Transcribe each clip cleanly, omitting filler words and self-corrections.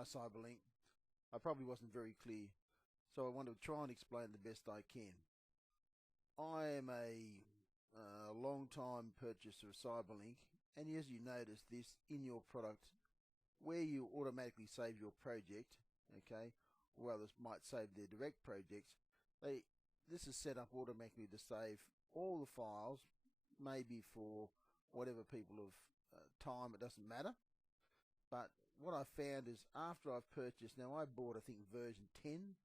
Hi Cyberlink. I probably wasn't very clear, so I want to try and explain the best I can. I am a long-time purchaser of Cyberlink, and as you notice this in your product, where you automatically save your project, okay, or others might save their direct projects, this is set up automatically to save all the files, maybe for whatever people of time, it doesn't matter. But what I found is after I've purchased, now I bought I think version 10,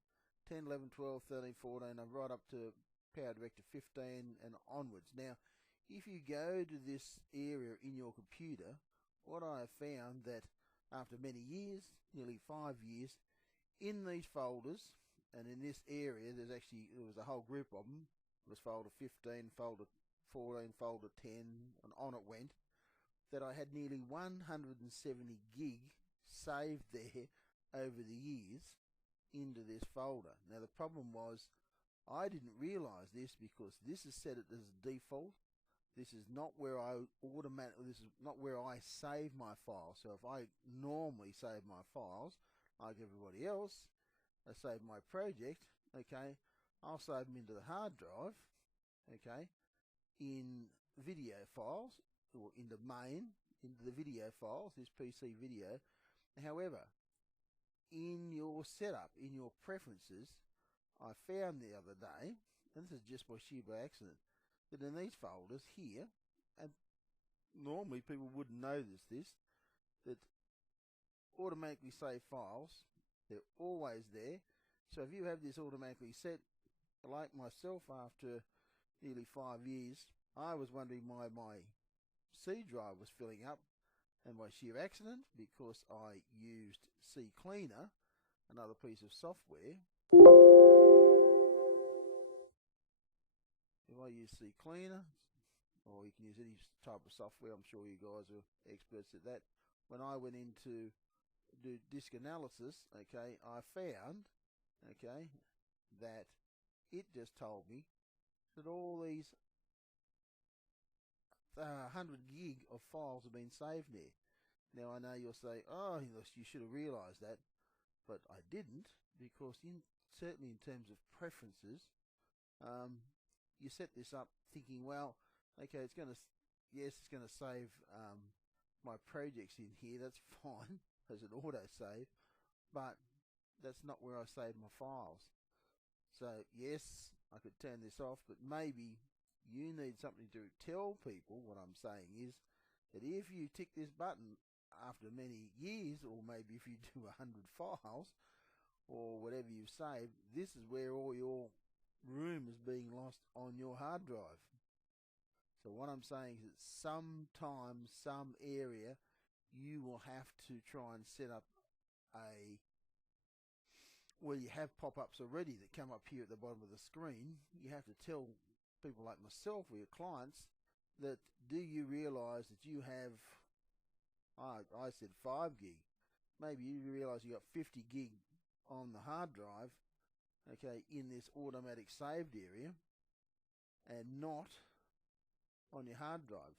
10, 11, 12, 13, 14, and right up to PowerDirector 15 and onwards. Now, if you go to this area in your computer, what I have found that after many years, nearly 5 years, in these folders and in this area, there was a whole group of them. It was folder 15, folder 14, folder 10, and on it went. That I had nearly 170 gig saved there over the years into this folder. Now the problem was I didn't realize this because this is set as default. This is not where this is not where I save my files. So if I normally save my files like everybody else, I save my project, okay, I'll save them into the hard drive, okay, in video files, or into the video files, this PC video. However, in your setup, in your preferences, I found the other day, and this is just by sheer accident, that in these folders here, and normally people wouldn't notice this, that automatically save files, they're always there. So if you have this automatically set, like myself, after nearly 5 years, I was wondering why my C drive was filling up, and by sheer accident, because I used CCleaner, another piece of software. If I use CCleaner, or you can use any type of software, I'm sure you guys are experts at that. When I went in to do disk analysis, okay, I found, okay, that it just told me that all these 100 gig of files have been saved there. Now I know you'll say, oh, you should have realized that, but I didn't, because certainly in terms of preferences, you set this up thinking, well, okay, it's going to save my projects in here, that's fine, as an autosave, but that's not where I save my files. So yes, I could turn this off, but maybe you need something to tell people. What I'm saying is that if you tick this button after many years, or maybe if you do 100 files or whatever you've saved, this is where all your room is being lost on your hard drive. So what I'm saying is that sometimes, some area, you will have to try and set up where you have pop-ups already that come up here at the bottom of the screen. You have to tell people like myself or your clients that, do you realize that you have, I said 5 gig, maybe you realize you got 50 gig on the hard drive, okay, in this automatic saved area, and not on your hard drive.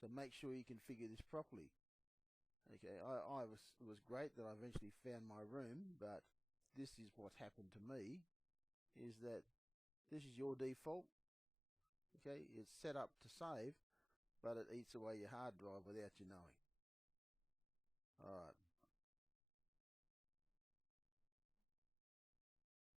So make sure you configure this properly. Okay, it was great that I eventually found my room, but this is what happened to me, is that this is your default. Okay, it's set up to save, but it eats away your hard drive without you knowing. Alright.